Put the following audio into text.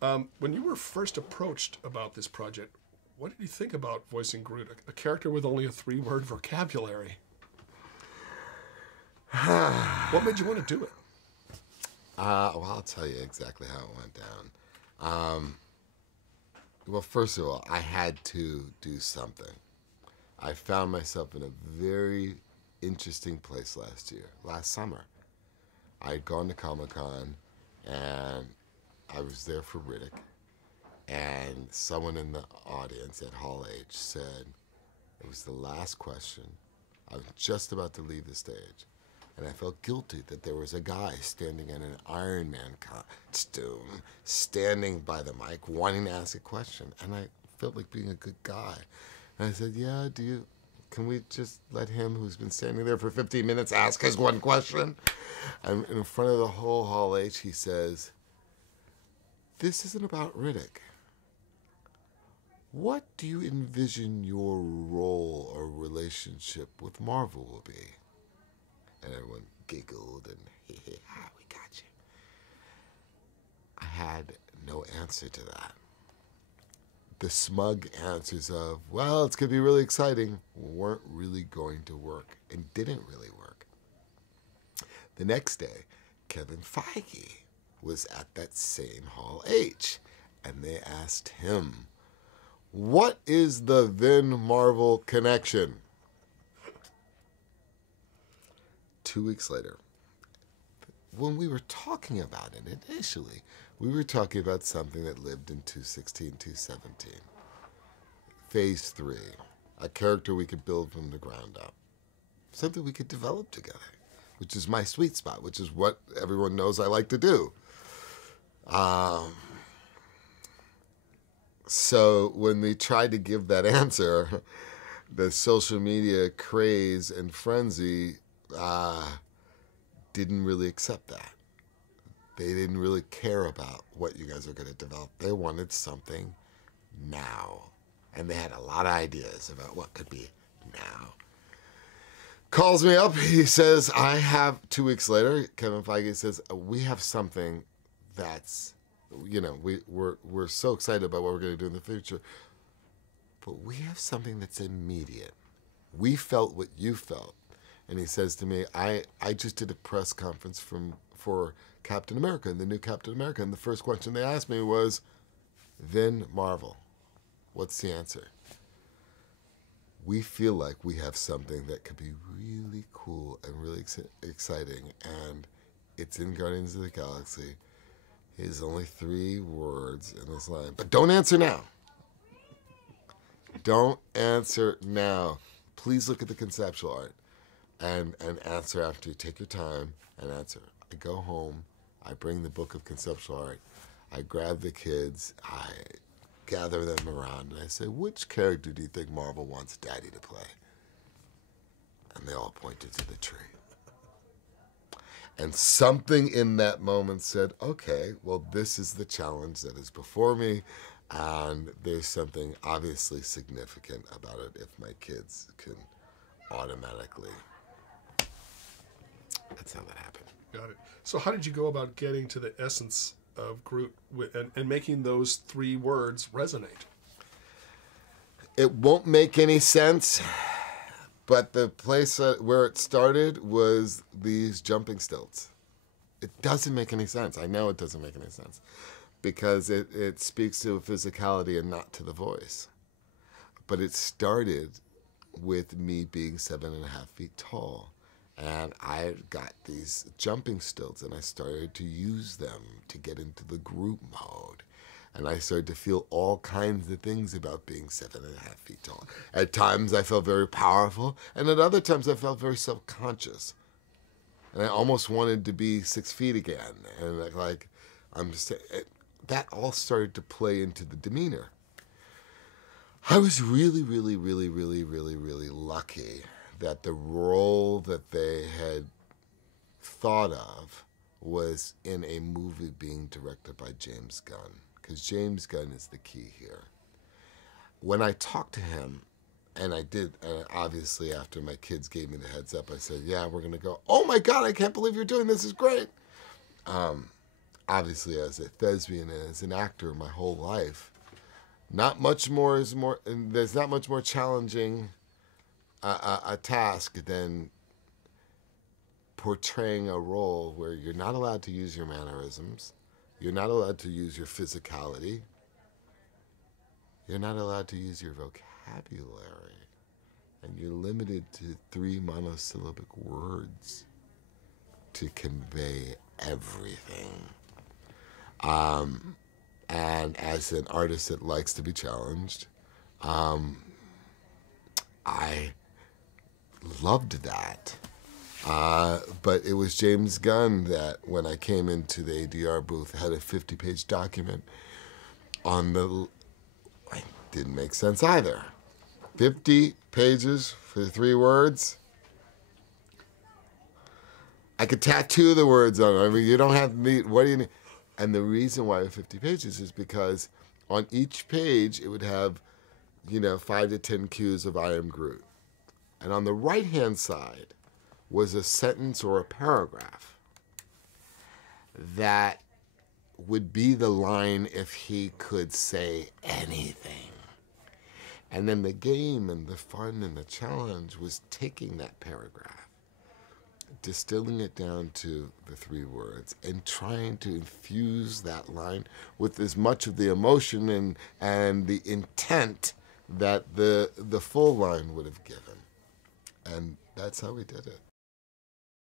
When you were first approached about this project, what did you think about voicing Groot, a character with only a 3-word vocabulary? What made you want to do it? Well, I'll tell you exactly how it went down. Well, first of all, I had to do something. I found myself in a very interesting place last summer. I had gone to Comic-Con, and I was there for Riddick, and someone in the audience at Hall H said, it was the last question. I was just about to leave the stage, and I felt guilty that there was a guy standing in an Iron Man costume, standing by the mic, wanting to ask a question, and I felt like being a good guy. And I said, yeah, can we just let him, who's been standing there for 15 minutes, ask us one question? And in front of the whole Hall H, he says, this isn't about Riddick. What do you envision your role or relationship with Marvel will be? And everyone giggled and, we got you. I had no answer to that. The smug answers of, well, it's going to be really exciting, weren't really going to work and didn't really work. The next day, Kevin Feige was at that same Hall H, and they asked him, what is the Vin Marvel connection? 2 weeks later, when we were talking about it initially, we were talking about something that lived in 216, 217. Phase 3, a character we could build from the ground up. Something we could develop together, which is my sweet spot, which is what everyone knows I like to do. So when we tried to give that answer, the social media craze and frenzy didn't really accept that. They didn't really care about what you guys are going to develop. They wanted something now. And they had a lot of ideas about what could be now. Calls me up. He says, 2 weeks later, Kevin Feige says, we have something that's, we're so excited about what we're going to do in the future. But we have something that's immediate. We felt what you felt. And he says to me, I just did a press conference for Captain America, and the new Captain America, and the first question they asked me was, Vin Marvel, what's the answer? We feel like we have something that could be really cool and really exciting, and it's in Guardians of the Galaxy. There's only 3 words in this line, but don't answer now. Don't answer now. Please look at the conceptual art and answer after you take your time and answer. I go home, I bring the book of conceptual art, I grab the kids, I gather them around, and I say, which character do you think Marvel wants Daddy to play? And they all pointed to the tree. And something in that moment said, okay, well, this is the challenge that is before me, and there's something obviously significant about it if my kids can automatically. That's how that happened. Got it. So how did you go about getting to the essence of Groot and making those 3 words resonate? It won't make any sense, but the place where it started was these jumping stilts. It doesn't make any sense. I know it doesn't make any sense because it speaks to physicality and not to the voice. But it started with me being 7.5 feet tall. And I got these jumping stilts, and I started to use them to get into the group mode. And I started to feel all kinds of things about being 7.5 feet tall. At times, I felt very powerful, and at other times, I felt very self-conscious. And I almost wanted to be 6 feet again. And that all started to play into the demeanor. I was really, really, really, really, really, really lucky that the role that they had thought of was in a movie being directed by James Gunn, because James Gunn is the key here. When I talked to him, and I did, obviously after my kids gave me the heads up, I said, yeah, we're going to go. Oh my God, I can't believe you're doing this. This is great. obviously as a thespian and as an actor my whole life, not much more is more, and there's not much more challenging a task than portraying a role where you're not allowed to use your mannerisms, you're not allowed to use your physicality, you're not allowed to use your vocabulary, and you're limited to 3 monosyllabic words to convey everything. And as an artist that likes to be challenged, I loved that. But it was James Gunn that, when I came into the ADR booth, had a 50-page document on the... It didn't make sense either. 50 pages for 3 words? I could tattoo the words on them. I mean, you don't have to need... What do you need? And the reason why 50 pages is because on each page, it would have, 5 to 10 cues of I am Groot. And on the right-hand side was a sentence or a paragraph that would be the line if he could say anything. And then the game and the fun and the challenge was taking that paragraph, distilling it down to the 3 words, and trying to infuse that line with as much of the emotion and the intent that the full line would have given. And that's how we did it.